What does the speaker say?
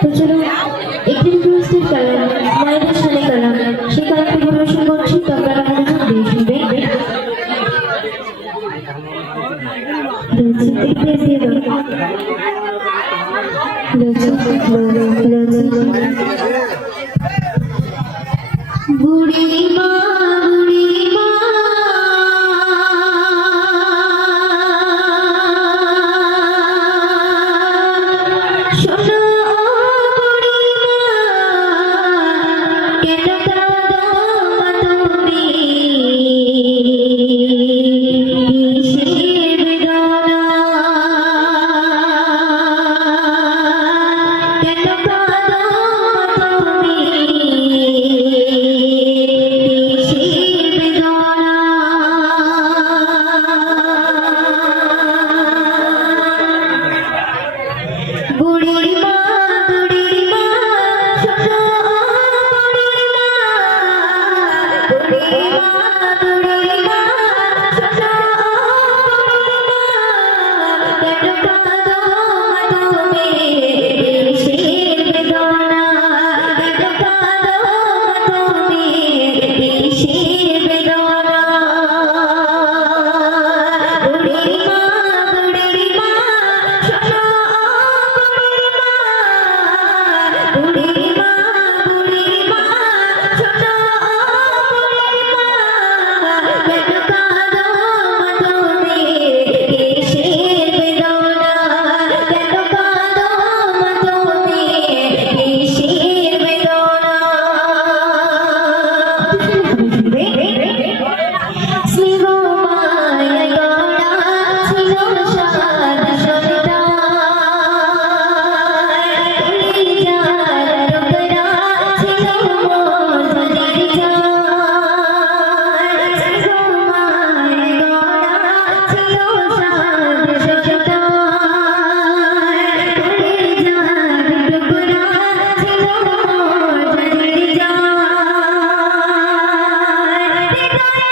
তো চলো একটি রিকোয়েস্টের কালাম মায়েদের সাথে কালাম সে কালামটি পরিবেশন করছি তো আপনারা মনোযোগ দিয়ে শুনবেন Let's go, let's go, let's go. Yeah!